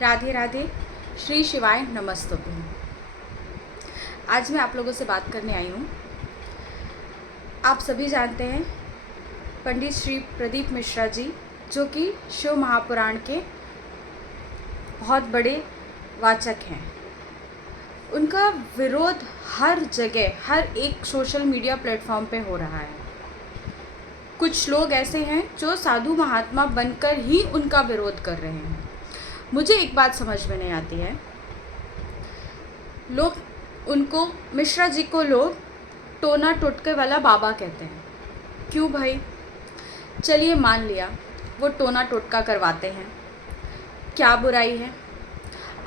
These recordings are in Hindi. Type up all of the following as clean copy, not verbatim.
राधे राधे। श्री शिवाय नमस्तुभ्यं। आज मैं आप लोगों से बात करने आई हूँ। आप सभी जानते हैं पंडित श्री प्रदीप मिश्रा जी, जो कि शिव महापुराण के बहुत बड़े वाचक हैं। उनका विरोध हर जगह, हर एक सोशल मीडिया प्लेटफॉर्म पे हो रहा है। कुछ लोग ऐसे हैं जो साधु महात्मा बनकर ही उनका विरोध कर रहे हैं। मुझे एक बात समझ में नहीं आती है, लोग उनको, मिश्रा जी को लोग टोना टोटके वाला बाबा कहते हैं। क्यों भाई? चलिए मान लिया वो टोना टोटका करवाते हैं, क्या बुराई है?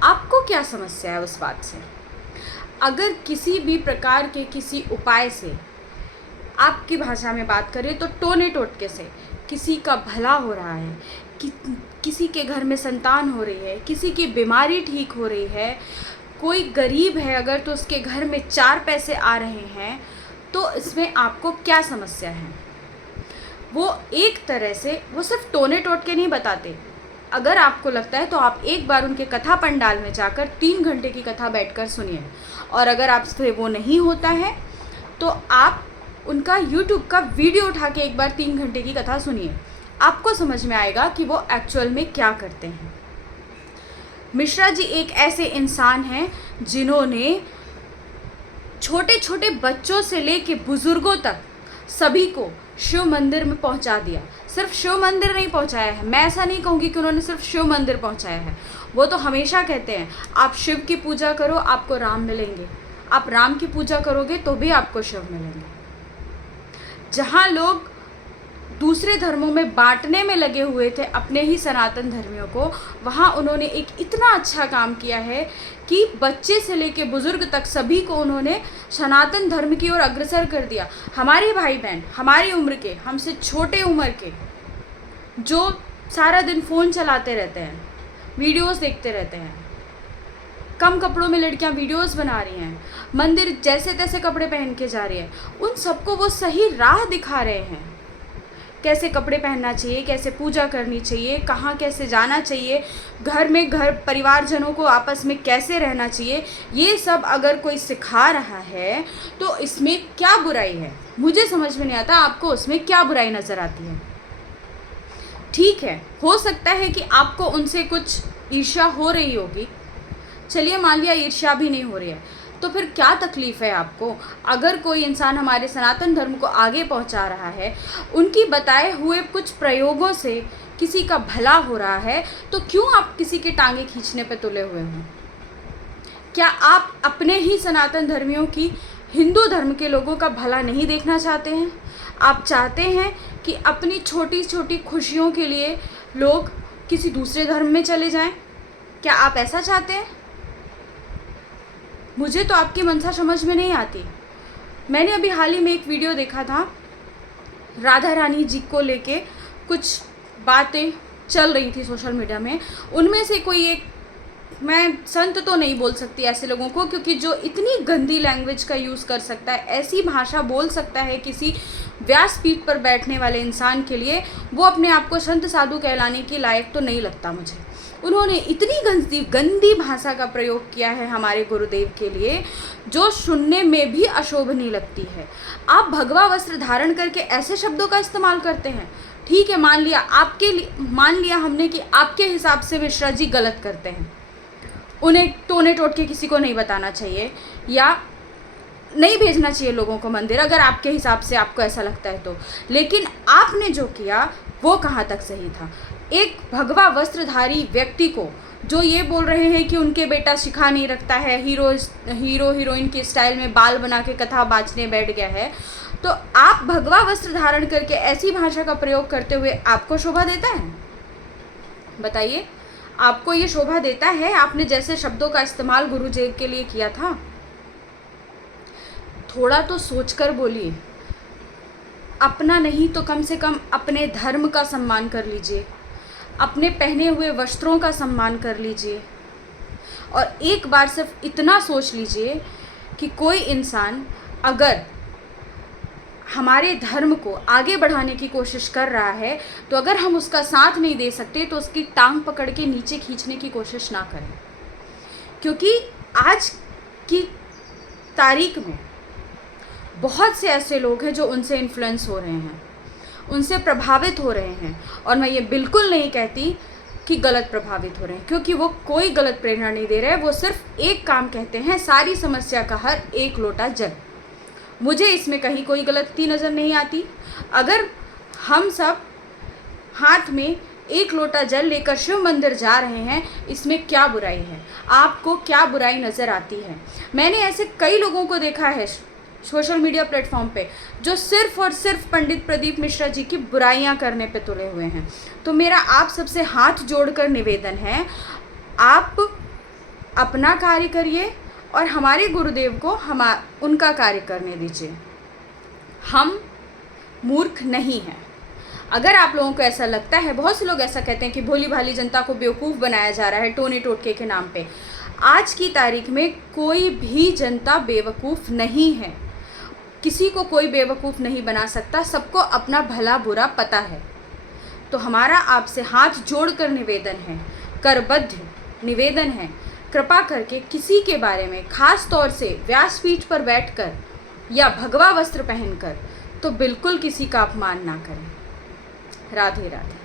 आपको क्या समस्या है उस बात से? अगर किसी भी प्रकार के किसी उपाय से, आपकी भाषा में बात करें तो टोने टोटके से किसी का भला हो रहा है, किसी के घर में संतान हो रही है, किसी की बीमारी ठीक हो रही है, कोई गरीब है अगर तो उसके घर में 4 पैसे आ रहे हैं, तो इसमें आपको क्या समस्या है? वो एक तरह से वो सिर्फ टोने टोटके नहीं बताते। अगर आपको लगता है तो आप एक बार उनके कथा पंडाल में जाकर 3 घंटे की कथा बैठकर सुनिए, और अगर आपसे वो नहीं होता है तो आप उनका YouTube का वीडियो उठा के एक बार 3 घंटे की कथा सुनिए। आपको समझ में आएगा कि वो एक्चुअल में क्या करते हैं। मिश्रा जी एक ऐसे इंसान हैं जिन्होंने छोटे छोटे बच्चों से लेके बुजुर्गों तक सभी को शिव मंदिर में पहुंचा दिया। सिर्फ शिव मंदिर नहीं पहुंचाया है, मैं ऐसा नहीं कहूँगी कि उन्होंने सिर्फ शिव मंदिर पहुंचाया है। वो तो हमेशा कहते हैं आप शिव की पूजा करो आपको राम मिलेंगे, आप राम की पूजा करोगे तो भी आपको शिव मिलेंगे। जहाँ लोग दूसरे धर्मों में बांटने में लगे हुए थे अपने ही सनातन धर्मियों को, वहाँ उन्होंने एक इतना अच्छा काम किया है कि बच्चे से लेके बुजुर्ग तक सभी को उन्होंने सनातन धर्म की ओर अग्रसर कर दिया। हमारे भाई बहन, हमारी उम्र के, हमसे छोटे उम्र के, जो सारा दिन फ़ोन चलाते रहते हैं, वीडियोस देखते रहते हैं, कम कपड़ों में लड़कियां वीडियोस बना रही हैं, मंदिर जैसे तैसे कपड़े पहन के जा रही है, उन सबको वो सही राह दिखा रहे हैं। कैसे कपड़े पहनना चाहिए, कैसे पूजा करनी चाहिए, कहाँ कैसे जाना चाहिए, घर में घर परिवारजनों को आपस में कैसे रहना चाहिए, ये सब अगर कोई सिखा रहा है तो इसमें क्या बुराई है? मुझे समझ में नहीं आता आपको उसमें क्या बुराई नज़र आती है। ठीक है, हो सकता है कि आपको उनसे कुछ ईर्ष्या हो रही होगी, चलिए मान लिया ईर्ष्या भी नहीं हो रही है, तो फिर क्या तकलीफ़ है आपको? अगर कोई इंसान हमारे सनातन धर्म को आगे पहुंचा रहा है, उनकी बताए हुए कुछ प्रयोगों से किसी का भला हो रहा है, तो क्यों आप किसी के टांगे खींचने पे तुले हुए हैं? क्या आप अपने ही सनातन धर्मियों की, हिंदू धर्म के लोगों का भला नहीं देखना चाहते हैं? आप चाहते हैं कि अपनी छोटी छोटी खुशियों के लिए लोग किसी दूसरे धर्म में चले जाएं? क्या आप ऐसा चाहते हैं? मुझे तो आपकी मंशा समझ में नहीं आती। मैंने अभी हाल ही में एक वीडियो देखा था, राधा रानी जी को लेके कुछ बातें चल रही थी सोशल मीडिया में। उनमें से कोई एक, मैं संत तो नहीं बोल सकती ऐसे लोगों को, क्योंकि जो इतनी गंदी लैंग्वेज का यूज़ कर सकता है, ऐसी भाषा बोल सकता है किसी व्यासपीठ पर बैठने वाले इंसान के लिए, वो अपने आप को संत साधु कहलाने के लायक तो नहीं लगता मुझे। उन्होंने इतनी गंदी भाषा का प्रयोग किया है हमारे गुरुदेव के लिए, जो सुनने में भी अशोभनीय लगती है। आप भगवा वस्त्र धारण करके ऐसे शब्दों का इस्तेमाल करते हैं। ठीक है, मान लिया हमने कि आपके हिसाब से मिश्रा जी गलत करते हैं, उन्हें टोने टोट के किसी को नहीं बताना चाहिए या नहीं भेजना चाहिए लोगों को मंदिर, अगर आपके हिसाब से आपको ऐसा लगता है तो। लेकिन आपने जो किया वो कहाँ तक सही था? एक भगवा वस्त्रधारी व्यक्ति को जो ये बोल रहे हैं कि उनके बेटा शिखा नहीं रखता है, हीरो हीरोइन के स्टाइल में बाल बना के कथा बाँचने बैठ गया है, तो आप भगवा वस्त्र धारण करके ऐसी भाषा का प्रयोग करते हुए आपको शोभा देता है? बताइए, आपको ये शोभा देता है? आपने जैसे शब्दों का इस्तेमाल गुरुदेव के लिए किया था, थोड़ा तो सोचकर बोलिए। अपना नहीं तो कम से कम अपने धर्म का सम्मान कर लीजिए, अपने पहने हुए वस्त्रों का सम्मान कर लीजिए, और एक बार सिर्फ इतना सोच लीजिए कि कोई इंसान अगर हमारे धर्म को आगे बढ़ाने की कोशिश कर रहा है, तो अगर हम उसका साथ नहीं दे सकते तो उसकी टांग पकड़ के नीचे खींचने की कोशिश ना करें। क्योंकि आज की तारीख में बहुत से ऐसे लोग हैं जो उनसे इन्फ्लुएंस हो रहे हैं, उनसे प्रभावित हो रहे हैं। और मैं ये बिल्कुल नहीं कहती कि गलत प्रभावित हो रहे हैं, क्योंकि वो कोई गलत प्रेरणा नहीं दे रहे हैं। वो सिर्फ एक काम कहते हैं, सारी समस्या का हल एक लोटा जल। मुझे इसमें कहीं कोई गलती नज़र नहीं आती। अगर हम सब हाथ में एक लोटा जल लेकर शिव मंदिर जा रहे हैं, इसमें क्या बुराई है? आपको क्या बुराई नज़र आती है? मैंने ऐसे कई लोगों को देखा है सोशल मीडिया प्लेटफॉर्म पे जो सिर्फ और सिर्फ पंडित प्रदीप मिश्रा जी की बुराइयां करने पे तुले हुए हैं। तो मेरा आप सबसे हाथ जोड़कर निवेदन है, आप अपना कार्य करिए और हमारे गुरुदेव को उनका कार्य करने दीजिए। हम मूर्ख नहीं हैं। अगर आप लोगों को ऐसा लगता है, बहुत से लोग ऐसा कहते हैं कि भोली भाली जनता को बेवकूफ़ बनाया जा रहा है टोने टोटके के नाम पे। आज की तारीख में कोई भी जनता बेवकूफ़ नहीं है। किसी को कोई बेवकूफ़ नहीं बना सकता। सबको अपना भला बुरा पता है। तो हमारा आपसे हाथ जोड़कर निवेदन है, करबद्ध निवेदन है, कृपा करके किसी के बारे में, ख़ास तौर से व्यासपीठ पर बैठकर या भगवा वस्त्र पहनकर, तो बिल्कुल किसी का अपमान ना करें। राधे राधे।